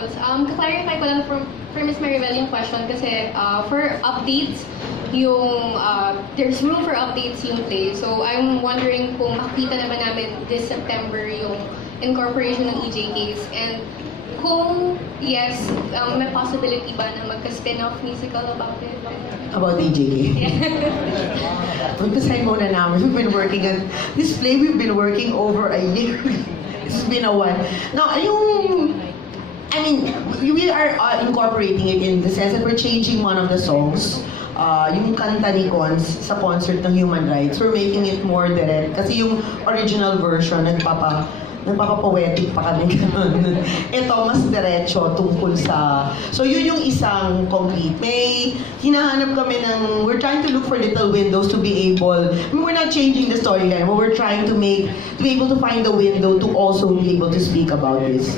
struggles. Clarify ko lang for Ms. Maribel yung question kasi for updates, there's room for updates yung play. So I'm wondering kung makikita naman namin this September yung incorporation ng EJ case, and kung yes, may possibility ba na magka-spin-off musical about it? About EJ. Magpasahin muna namin. We've been working on this play. We've been working over a year. It's been a while. Now, we are incorporating it in the sense that we're changing one of the songs. Yung kanta ni Cons sa concert ng Human Rights, we're making it more direct. Kasi yung original version, nagpapa-poetic pa kami ganun. Ito, mas diretso tungkol sa... So, yun yung isang complete. May hinahanap kami ng... We're trying to look for little windows to be able... we're not changing the storyline, but we're trying to be able to find a window to also be able to speak about this.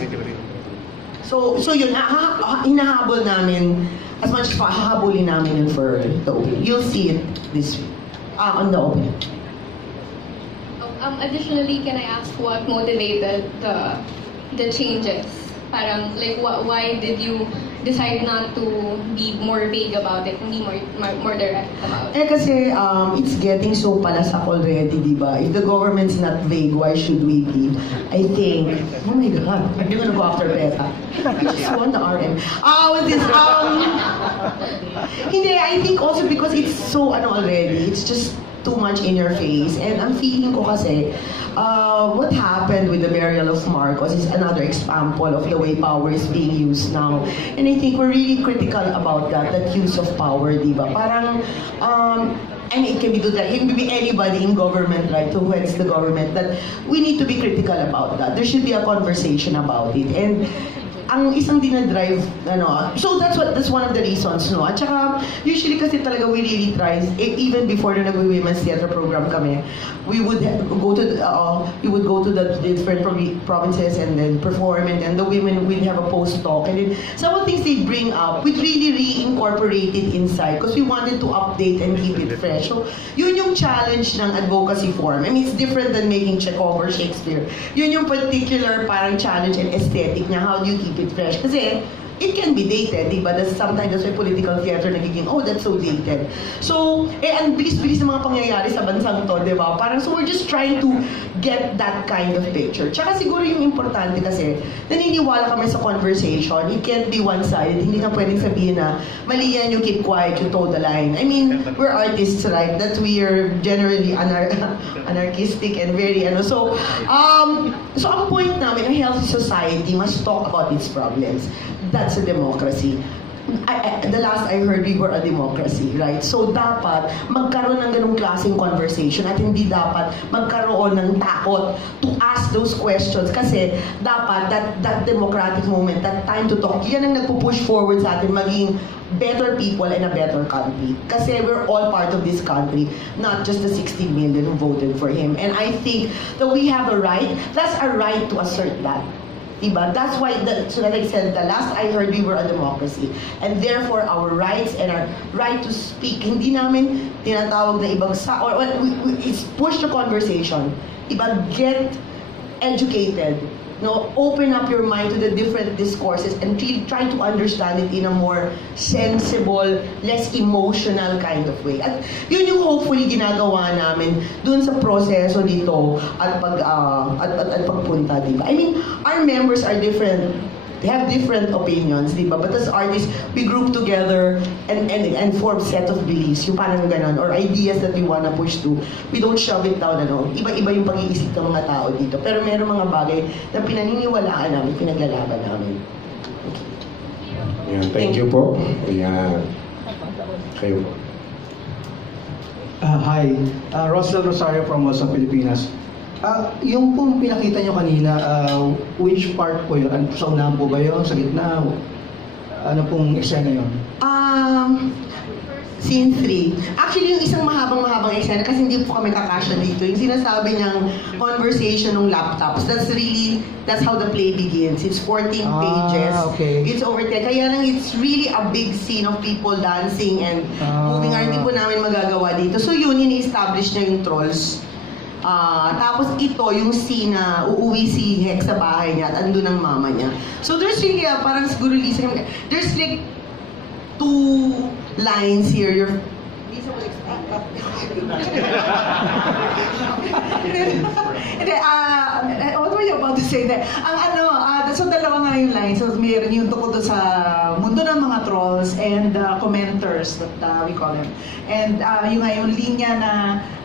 So yun, hinahabol namin, as much as hahabulin namin yun for the open. You'll see it this week, on the open. Additionally, can I ask what motivated the changes? Parang, like, why did you decide not to be more vague about it, hindi more direct about it? Kasi it's getting so palasak already, di ba? If the government's not vague, why should we be? I think, oh my God, are you gonna go after PETA? I just won the RM. Hindi, I think also because it's so, already, it's just too much in your face. And ang feeling ko kasi, what happened with the burial of Marcos is another example of the way power is being used now. And I think we're really critical about that use of power, di ba? Parang, and it can be anybody in government, right, who heads the government, that we need to be critical about that. There should be a conversation about it. And ang isang dinadrive, so that's one of the reasons, no? At saka, usually kasi talaga we really try, even before na nag-women's theater program kami, we would go to the different provinces and then perform, and then the women will have a post-talk, and then some of the things they bring up, we really reincorporate it inside because we wanted to update and keep it fresh. So, yun yung challenge ng advocacy forum. I mean, it's different than making Chekhov or Shakespeare. Yun yung particular parang challenge and aesthetic niya, how do you keep it fresh? Kasi it can be dated, di ba? Sometimes that's why political theater nagiging, oh, that's so dated. So, ang bilis-bilis ng mga pangyayari sa bansang to, di ba? Parang, so we're just trying to get that kind of picture. Tsaka siguro yung importante kasi, naniniwala kami sa conversation, it can't be one-sided. Hindi na pwedeng sabihin na, mali yan, you keep quiet, you toe the line. I mean, we're artists, right? That we are generally anarchistic and very, so ang point namin, a healthy society must talk about its problems. That's a democracy. The last I heard, we were a democracy, right? So dapat magkaroon ng ganung klaseng conversation at hindi dapat magkaroon ng takot to ask those questions kasi dapat that democratic moment, that time to talk, yan ang nagpo-push forward sa atin maging better people and a better country. Kasi we're all part of this country, not just the 16 million who voted for him. And I think that we have a right, that's a right to assert that. Diba? That's why, so like I said, the last I heard, we were a democracy. And therefore, our rights and our right to speak, hindi namin tinatawag na ibagsak, or it's push the conversation. Diba? Get educated. No, open up your mind to the different discourses and try to understand it in a more sensible, less emotional kind of way. At yun yung hopefully ginagawa namin dun sa proseso dito at pagpunta, di ba? I mean, our members are different. They have different opinions, di ba? But as artists, we group together and form set of beliefs, yung parang ganon, or ideas that we wanna push to. We don't shove it down, Iba-iba yung pag-iisip ng mga tao dito. Pero meron mga bagay na pinaniniwalaan namin, pinaglalaban namin. Yeah, thank you po. Ayan. Kayo po. Hi, Rosel Rosario from Wasa, Pilipinas. Yung pong pinakita nyo kanina, which part po yun? Sa unahan po ba yun? Sa gitna? Ano pong eksena yun? Scene 3. Actually, yung isang mahabang eksena, kasi hindi po kami kakasya dito. Yung sinasabi niyang conversation ng laptops, that's how the play begins. It's 14 pages. Okay. It's over 10. Kaya lang, it's really a big scene of people dancing and moving. Hindi po namin magagawa dito. So yun, ini-establish niya yung trolls. Tapos ito, yung scene na uuwi si Hex sa bahay niya at andun ang mama niya. So there's really, parang siguro Lisa, there's like two lines here. Lisa will explain. Hindi, what were you about to say there? So dalawa nga yung lines. So mayroon yung tungkol doon sa mundo ng mga trolls and commenters that we call them. And yung nga yung linya na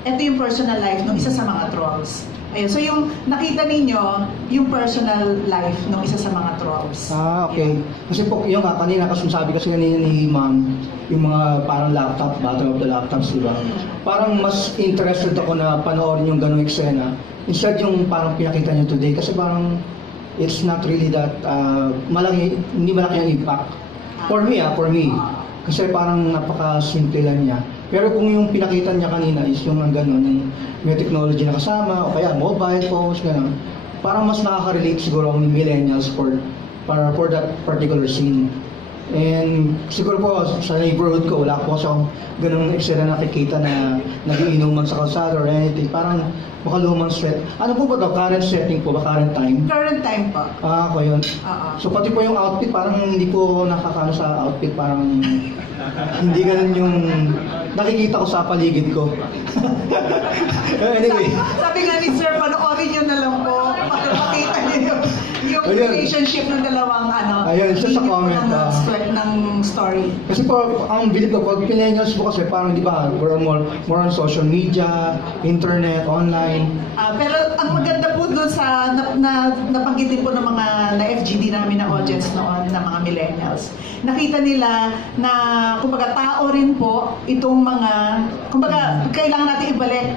ito yung personal life ng isa sa mga trolls. Ayun. So yung nakita ninyo, yung personal life ng isa sa mga trolls. Okay. Kasi po, yung kanina, kasi sabi kasi kanina ni Ma'am, yung mga parang laptop, battle of the laptops, di ba? Parang mas interested ako na panoorin yung ganung eksena. Instead yung parang pinakita niyo today, kasi parang it's not really that, hindi malaki ang impact. For me. Kasi parang napaka-simple lang niya. Pero kung yung pinakita niya kanina is yung gano'n, yung may technology na kasama, o kaya mobile phones, gano'n, parang mas nakaka-relate siguro ang millennials for that particular scene. And siguro po sa neighborhood ko, wala po akong ganung eksena nakikita na nagiinuman sa kalsada or anything. Parang makalumang set. Ano po ba ito? Current setting po ba? Current time? Current time pa. Ako yun. So pati po yung outfit, parang hindi po nakakano sa outfit. Parang hindi ganun yung nakikita ko sa paligid ko. Anyway. Sabi nga ni Sir, panoorin nyo na lang po. Makita nyo yung relationship ng dalawang Ayun, isa sa comment. ng story. Kasi po, ang bilib ko, pag millennials po kasi parang di ba, we're more on social media, internet, online. Pero ang maganda po doon sa nabanggit din po ng mga na-FGD namin na audience noon, na mga millennials. Nakita nila na, kumbaga, tao rin po itong mga, kumbaga, kailangan natin ibalik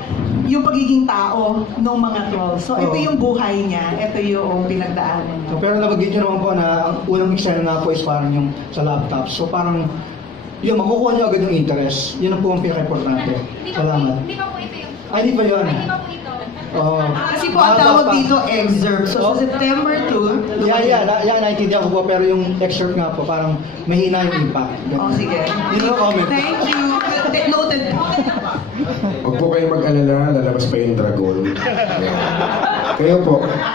yung pagiging tao ng mga trolls. So, ito yung buhay niya, ito yung pinagdaanan niya. So, pero nabagit nyo naman po na ang unang eksena nga po is parang yung sa laptop. So, parang, yung makukuha nyo agad yung interest. Yun ang po ang pinaka-importante. Salamat. Hindi pa po ito yung... Hindi pa yun. Hindi pa po ito. Kasi po ang tawag dito excerpt. So, sa September 2, naintindihan ko po, pero yung excerpt nga po, parang mahina yung impact. sige. Yun ang comment. Thank you. Noted po. Huwag po kayong mag-alala, lalabas pa yung dragon. Ayan. Kayo po.